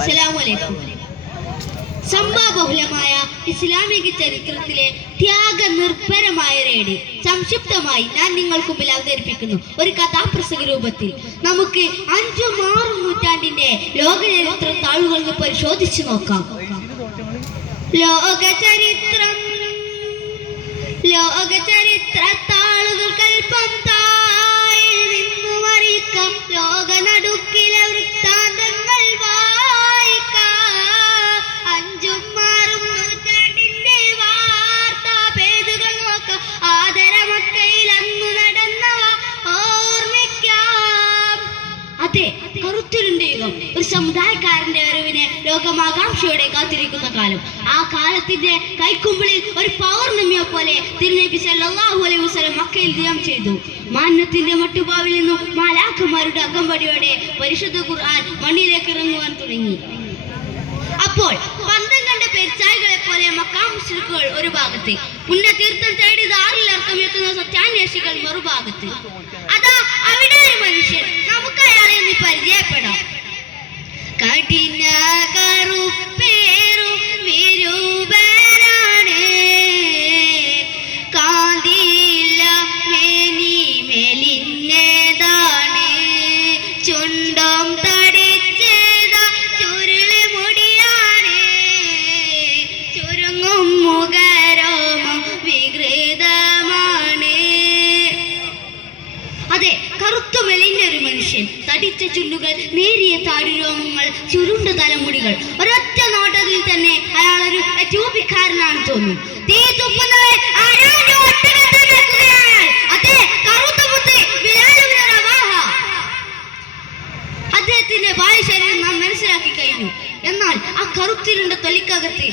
അസ്സലാമു സംഭവബഹുലമായ ഇസ്ലാമിക ചരിത്രത്തിലെ ത്യാഗനിർഭരമായ രേടി സംക്ഷിപ്തമായി ഞാൻ നിങ്ങൾക്ക് മുമ്പിൽ അവതരിപ്പിക്കുന്നു ഒരു കഥാപ്രസംഗ രൂപത്തിൽ. നമുക്ക് 5-6 നൂറ്റാണ്ടിന്റെ ലോക ചരിത്ര താളുകൾ പരിശോധിച്ചു നോക്കാം. ലോക ചരിത്ര താളുകൾ കൽപ്പം താഴെ നിന്നു മറിക്കാം. ലോക നടുക്കിലെ വൃത്താന്തങ്ങൾ വായിക്കാം. 5-6 നൂറ്റാണ്ടിന്റെ വാർത്താ പേജുകൾ നോക്കാം. ആദരമക്കയിൽ അന്നു നടന്നവ ഓർമ്മിക്കാം. അതെ, കറുത്തിരുണ്ട യുഗം. ഒരു സമുദായക്കാരന്റെ വരവിനെ ലോകമാകാംക്ഷയോടെ കാത്തിരിക്കുന്ന കാലം. ആ കാലത്തിന്റെ കൈക്കുമ്പിളിൽ ഒരു പൗർണമിയെ പോലെ തിരുനബി സല്ലല്ലാഹു അലൈഹി വസല്ലം മക്കയിൽ ദിനം ചെയ്തു. മാനത്തിന്റെ മട്ടുപാവിൽ നിന്നും മാലാഖമാരുടെ അകമ്പടിയോടെ പരിശുദ്ധ ഖുർആൻ മണ്ണിലേക്ക് ഇറങ്ങുവാൻ തുടങ്ങി. അപ്പോൾ പന്തം കണ്ട പെരിച്ചാഴികളെ പോലെ മക്കാ മുശ്രിക്കുകൾ ഒരു ഭാഗത്ത്, പുണ്യതീർത്ഥം തേടി ദാറിലിറക്കം എത്തുന്ന സത്യാന്വേഷികൾ മറുഭാഗത്ത്. അതാ അവിടെ ഒരു മനുഷ്യൻ. നമുക്ക് അയാളെ ഒന്ന് പരിചയപ്പെടാം. കഠിന കറുപ്പേറും വിരൂപനാണ്, കാന്തിയില്ല മേനി മെലിഞ്ഞതാണ്, ചുണ്ടം തടിച്ചേത ചുരുള് മുടിയാണ്, ചുരുങ്ങും മുഖരോമം വികൃതമാണ്. അതെ, കറുത്തു മെലിഞ്ഞൊരു മനുഷ്യൻ, തടിച്ച ചുണ്ടുകൾ, നേരിയ താടിരോമങ്ങൾ, ചുരുണ്ട തലമുടികൾ. ഒരൊറ്റ നോട്ടത്തിൽ തന്നെ അയാളൊരു എത്യോപ്യക്കാരനാണ് തോന്നും. തീ തുപ്പുന്നവൻ അദ്ദേഹത്തിന്റെ ബാഹ്യശരീരം നാം മനസ്സിലാക്കി കഴിഞ്ഞു. എന്നാൽ ആ കറുത്തിരുണ്ട തൊലിക്കകത്ത്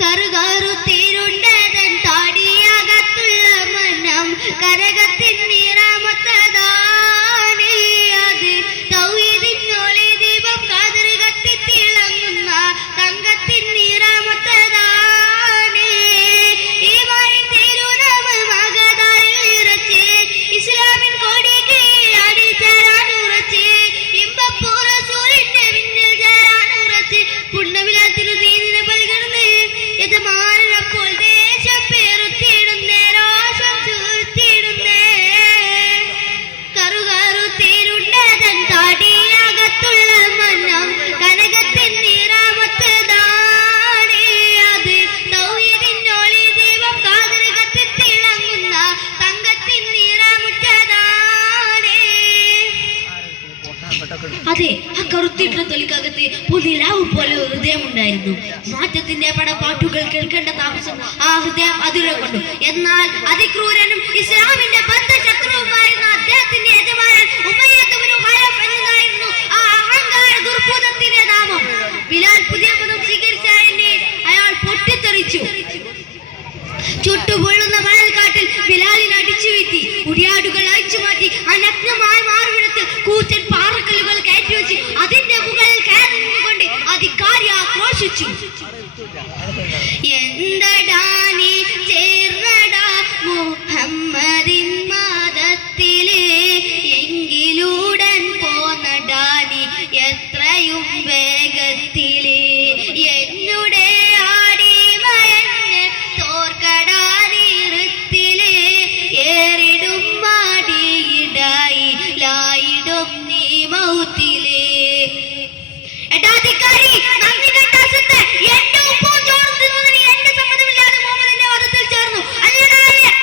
കറുകറുത്തിരുണ്ടതൻ താടിയകത്തുള്ള മനം കരകത്തിൻ നിറാമത്തതാണ്. അത് തൗഹീദിനൊളി ദീപം കാതറി കത്തിത്തിളങ്ങുന്ന തങ്കത്തിൻ നിറാമത്തതാണ്. ഈ വഴി തിരുനാമ മകതാരിൽ ഇറച്ച് ഇസ്ലാമിൻ കൊടി കീഴടി ചേരാൻ ഉറച്ച് ഇമ്പപ്പൂറ സൂര്യന്റെ മിന്നൽ ചേരാൻ ഉറച്ച് പുണ്യമില്ലാ തിരുദീനിനെ പൽകിടുന്നേ യജമാനപ്പോൾ ദേശം പേറുത്തിടുന്നേ രോഷം ചുരുത്തിടുന്നേ. കറുകറുത്തിരുണ്ടതൻ താടിയകത്തുള്ള മന്നം കനകത്തിൻ നിറാമത്തതാണ്. അത് തൗഹീദിനൊളി ദീപം കാതറി കത്തിത്തിളങ്ങുന്ന തങ്കത്തിൻ നിറാമുറ്റതാണ്. അതെ, ആ കറുത്തിട്ട തൊലിക്കകത്ത് പുതിലാവ് പോലെ ഹൃദയമുണ്ടായിരുന്നു. മാറ്റത്തിന്റെ പടപ്പാട്ടുകൾ കേൾക്കേണ്ട താമസം ആ ഹൃദയം അതിരുകൊണ്ടു. എന്നാൽ അതിക്രൂരനും ഇസ്ലാമിന്റെ ബദ്ധശത്രുവുമായിരുന്ന അദ്ദേഹത്തിന്റെ യജമാനൻ ഉമയ്യത്ത് ഇബ്നു ഖലഫ് എന്നതായിരുന്നു ആ അഹങ്കാര ദുർഭൂതത്തിന്റെ നാമം. ബിലാൽ പുതിയ മതം സ്വീകരിച്ചതിനെ അയാൾ പൊട്ടിത്തെറിച്ചു. ചുട്ടുപൊള്ളുന്ന മണൽക്കാട്ടിൽ ബിലാലിനെ അടിച്ചു വീഴ്ത്തി, ഉടിയാടുകൾ അഴിച്ചു മാറ്റി, അനഗ്നമായ മാറുവിടത്ത് കൂറ്റൻ പാറക്കല്ലുകൾ കയറ്റിവെച്ച് അതിന്റെ മുകളിൽ കയറി നിന്നുകൊണ്ട് അധികാരി ആക്രോശിച്ചു. എന്തടാ നീ ചേർന്നടാ മുഹമ്മദിൻ മതത്തില്, എങ്കിലൂടൻ പോന്നടാ നീ എത്രയും വേഗത്തില്, എന്നുടെ ആടിമയന്നെ തോർക്കടാ നീർത്തില്, ഏറിടും മാടിയിടായി ലായിടും നീ മൗത്തില്. എടാധികാരി, നന്ദി കെട്ട അസത്തെ, എന്റെ ഉപ്പും ചോറും തിന്നതിന് എന്റെ സമ്മതമില്ലാതെ മുഹമ്മദിന്റെ മതത്തിൽ ചേർന്നു. അല്ലടാ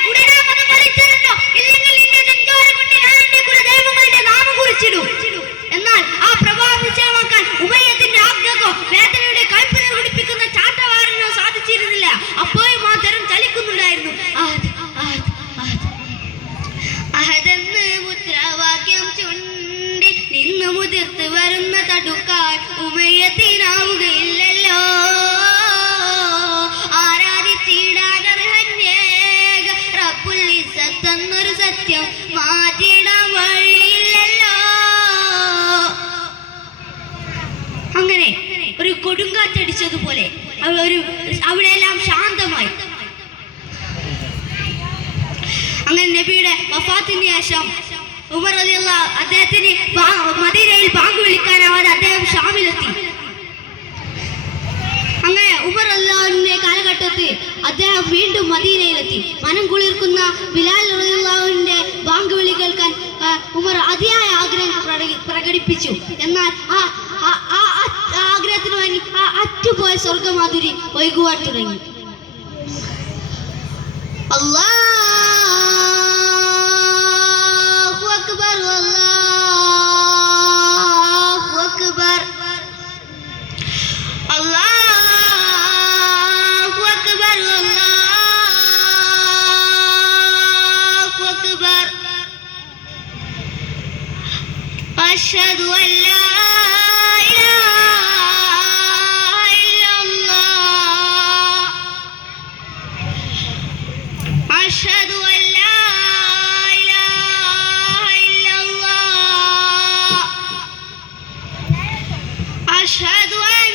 ഉടനെ മതം വലിച്ചെടുത്തോ, ഇല്ലെങ്കിൽ നിന്റെ നെഞ്ചോര കൊണ്ട് ഞാൻ എന്റെ കുലദൈവങ്ങളുടെ നാമം കുറിച്ചിടും. എന്നാൽ ആ പ്രഭാവം നിശ്ചയമാക്കാൻ ഉമയ്യത്തിന്റെ ആജ്ഞക്കോ വേദനയുടെ കൽപ്പന പിടിപ്പിക്കുന്ന ചാട്ടവാറിനോ സാധിച്ചിരുന്നില്ല. അപ്പോഴും ആ തരം ചലിക്കുന്നുണ്ടായിരുന്നു. അഹദെന്ന് മുദ്രാവാക്യം ചുണ്ടി നിന്ന് മുതിർത്ത് വരുന്ന തടുക്കാൻ ഉമയ്യത്തിനാവുകയില്ലല്ലോ. ആരാധിച്ചിടാനർഹന്യേക റബ്ബുൽ ഇസ്സത്ത് എന്നൊരു സത്യം മാറ്റിയിടാൻ വഴിയില്ലല്ലോ. അങ്ങനെ ഒരു കൊടുങ്കാറ്റടിച്ചതുപോലെ അവിടെയെല്ലാം ശാന്തമായി. അങ്ങനെ നബിയുടെ വഫാത്തിന് ശേഷം ഉമർ റളിയല്ലാഹു അദ്ദേഹത്തിന് മദീനയിൽ ബാങ്ക് വിളിക്കാനാവാതെ അദ്ദേഹം ഷാമിലെത്തി. അദ്ദേഹം വീണ്ടും മദീനയിലെത്തി. മനം കുളിർക്കുന്ന ബിലാൽ റളിയല്ലാഹുവിന്റെ ബാങ്ക് വിളി കേൾക്കാൻ ഉമർ അതിയായ ആഗ്രഹം പ്രകടിപ്പിച്ചു. എന്നാൽ ആ ആഗ്രഹത്തിന് വേണ്ടി ആ അറ്റുപോയ സ്വർഗമാധുരി ഒഴുകുവാൻ തുടങ്ങി. അല്ലാഹു അക്ബർ, അല്ലാഹു അക്ബർ, അല്ലാഹു അക്ബർ, അല്ലാഹു അക്ബർ. അശ്ഹദു അൻ ലാ أشهد أن لا إله إلا الله أشهد أن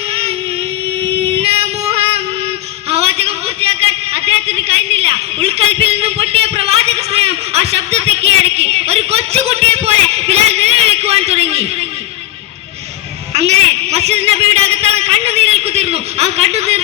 പ്രവാചകം പൂർത്തിയാക്കാൻ അദ്ദേഹത്തിന് കഴിഞ്ഞില്ല. ഉൾക്കൽപ്പിൽ നിന്നും പൊട്ടിയ പ്രവാചക സ്നേഹം ആ ശബ്ദത്തെ കീഴടക്കി. ഒരു കൊച്ചുകുട്ടിയെ പോലെ ബിലാൽ നിലവിളിക്കുവാൻ തുടങ്ങി. അങ്ങനെ മസ്ജിദ് നബിയുടെ അകത്തളം കണ്ണുനീരിൽ കുതിർന്നു. ആ കണ്ണുനീർ